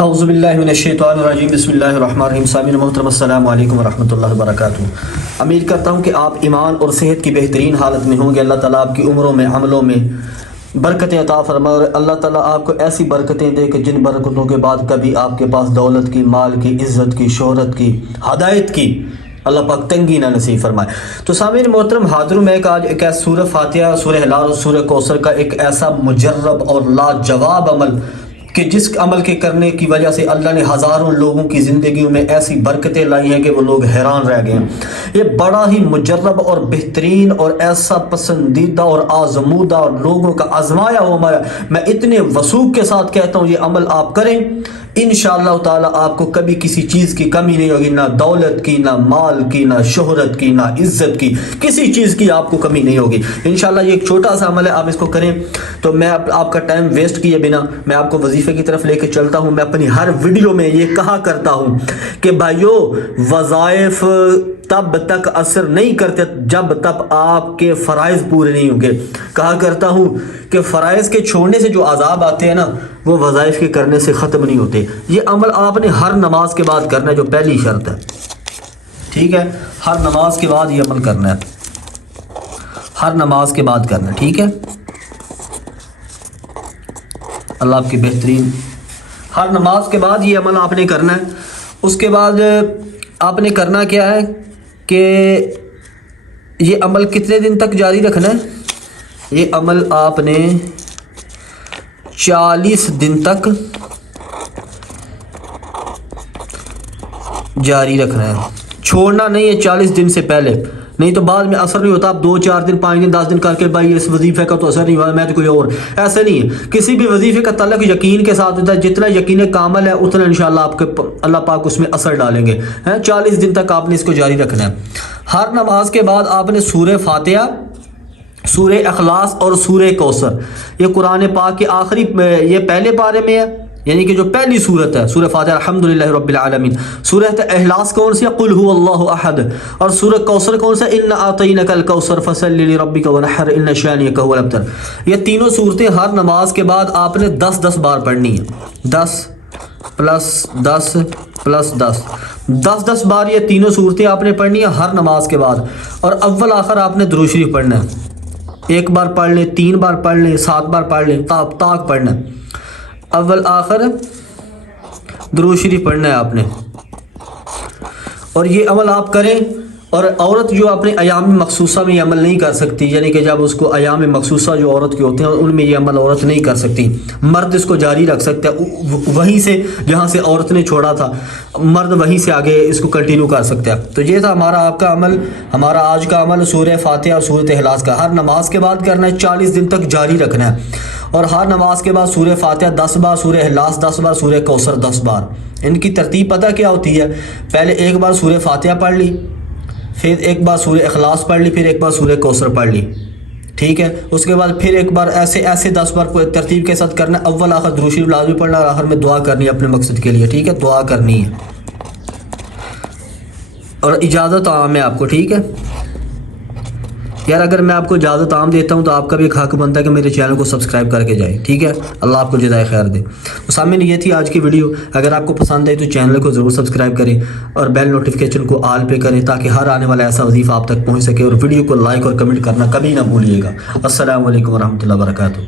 اعوذ باللہ من الشیطان الرجیم بسم اللہ الرحمن الرحیم سامعین محترم السلام علیکم ورحمۃ اللہ وبرکاتہ۔ امید کرتا ہوں کہ آپ ایمان اور صحت کی بہترین حالت میں ہوں گے۔ اللہ تعالیٰ آپ کی عمروں میں عملوں میں برکتیں عطا فرمائے اور اللہ تعالیٰ آپ کو ایسی برکتیں دے کہ جن برکتوں کے بعد کبھی آپ کے پاس دولت کی، مال کی، عزت کی، شہرت کی، ہدایت کی اللہ پاک تنگی نہ نصیب فرمائے۔ تو سامعین محترم حاضروں میں آج ایک سورہ فاتحہ، سورہ ہلال اور سورہ کوثر کا ایک ایسا مجرب اور لاجواب عمل کہ جس عمل کے کرنے کی وجہ سے اللہ نے ہزاروں لوگوں کی زندگیوں میں ایسی برکتیں لائی ہیں کہ وہ لوگ حیران رہ گئے ہیں۔ یہ بڑا ہی مجرب اور بہترین اور ایسا پسندیدہ اور آزمودہ اور لوگوں کا آزمایا ہوا عمل ہے۔ میں اتنے وثوق کے ساتھ کہتا ہوں یہ عمل آپ کریں، انشاءاللہ تعالی آپ کو کبھی کسی چیز کی کمی نہیں ہوگی، نہ دولت کی، نہ مال کی، نہ شہرت کی، نہ عزت کی، کسی چیز کی آپ کو کمی نہیں ہوگی انشاءاللہ۔ یہ ایک چھوٹا سا عمل ہے، آپ اس کو کریں۔ تو میں آپ کا ٹائم ویسٹ کیے بنا میں آپ کو وظیفے کی طرف لے کے چلتا ہوں۔ میں اپنی ہر ویڈیو میں یہ کہا کرتا ہوں کہ بھائیو، وظائف تب تک اثر نہیں کرتے جب تک آپ کے فرائض پورے نہیں ہوں گے۔ کہا کرتا ہوں کہ فرائض کے چھوڑنے سے جو عذاب آتے ہیں نا، وہ وظائف کے کرنے سے ختم نہیں ہوتے۔ یہ عمل آپ نے ہر نماز کے بعد کرنا ہے، جو پہلی شرط ہے، ٹھیک ہے؟ ہر نماز کے بعد یہ عمل کرنا ہے، ہر نماز کے بعد کرنا ہے، ٹھیک ہے؟ اللہ آپ کی بہترین، ہر نماز کے بعد یہ عمل آپ نے کرنا ہے۔ اس کے بعد آپ نے کرنا کیا ہے کہ یہ عمل کتنے دن تک جاری رکھنا ہے؟ یہ عمل آپ نے 40 دن تک جاری رکھنا ہے، چھوڑنا نہیں ہے 40 دن سے پہلے، نہیں تو بعد میں اثر نہیں ہوتا۔ آپ 2 4 دن 5 دن 10 دن کر کے بھائی اس وظیفے کا تو اثر نہیں ہوا، میں تو کوئی اور، ایسے نہیں ہے۔ کسی بھی وظیفے کا تعلق یقین کے ساتھ ہوتا ہے، جتنا یقین کامل ہے اتنا انشاءاللہ آپ کے اللہ پاک اس میں اثر ڈالیں گے۔ 40 دن تک آپ نے اس کو جاری رکھنا ہے۔ ہر نماز کے بعد آپ نے سورہ فاتحہ، سورہ اخلاص اور سورہ کوثر، یہ قرآن پاک کے آخری، یہ پہلے پارے میں ہے، یعنی کہ جو پہلی صورت ہے سورہ فاتحہ الحمدللہ رب العالمین۔ سورہ اخلاص کون سی ہے؟ قل هو اللہ احد۔ اور سورہ کوثر کون سا؟ انا اعطینک الکوثر فصل لربک ونحر ان شانئک هو الابتر۔ یہ تینوں صورتیں ہر نماز کے بعد آپ نے 10 بار پڑھنی ہے، 10 + 10 + 10 10 بار یہ تینوں صورتیں آپ نے پڑھنی ہیں ہر نماز کے بعد۔ اور اول آخر آپ نے درود شریف پڑھنا ہے، 1 بار پڑھ لیں، 3 بار پڑھ لیں، 7 بار پڑھ لیں، تاک پڑھنا ہے۔ اول آخر درود شریف پڑھنا ہے آپ نے، اور یہ عمل آپ کریں۔ اور عورت جو اپنے ایام مخصوصہ میں یہ عمل نہیں کر سکتی، یعنی کہ جب اس کو ایام مخصوصہ جو عورت کے ہوتے ہیں ان میں یہ عمل عورت نہیں کر سکتی، مرد اس کو جاری رکھ سکتا ہے، وہیں سے جہاں سے عورت نے چھوڑا تھا مرد وہیں سے آگے اس کو کنٹینیو کر سکتا ہے۔ تو یہ تھا ہمارا آپ کا عمل، ہمارا آج کا عمل سورہ فاتحہ اور سورہ اخلاص کا، ہر نماز کے بعد کرنا ہے، 40 دن تک جاری رکھنا ہے۔ اور ہر نماز کے بعد سورہ فاتحہ 10 بار، سورہ اخلاص 10 بار، سورہ کوثر 10 بار۔ ان کی ترتیب پتہ کیا ہوتی ہے؟ پہلے 1 بار سورہ فاتحہ پڑھ لی، پھر 1 بار سورہ اخلاص پڑھ لی، پھر 1 بار سورہ کوثر پڑھ لی، ٹھیک ہے؟ اس کے بعد پھر 1 بار ایسے 10 بار ترتیب کے ساتھ کرنا ہے۔ اول آخر درود شریف لازمی پڑھنا اور آخر میں دعا کرنی ہے اپنے مقصد کے لیے، ٹھیک ہے؟ دعا کرنی ہے اور اجازت عام ہے آپ کو، ٹھیک ہے یار؟ اگر میں آپ کو اجازت عام دیتا ہوں تو آپ کا بھی ایک حق بنتا ہے کہ میرے چینل کو سبسکرائب کر کے جائیں، ٹھیک ہے؟ اللہ آپ کو جزائے خیر دے۔ تو سامنے یہ تھی آج کی ویڈیو، اگر آپ کو پسند آئی تو چینل کو ضرور سبسکرائب کریں اور بیل نوٹیفیکیشن کو آل پہ کریں تاکہ ہر آنے والا ایسا وظیفہ آپ تک پہنچ سکے، اور ویڈیو کو لائک اور کمنٹ کرنا کبھی نہ بھولیے گا۔ السلام علیکم ورحمۃ اللہ وبرکاتہ۔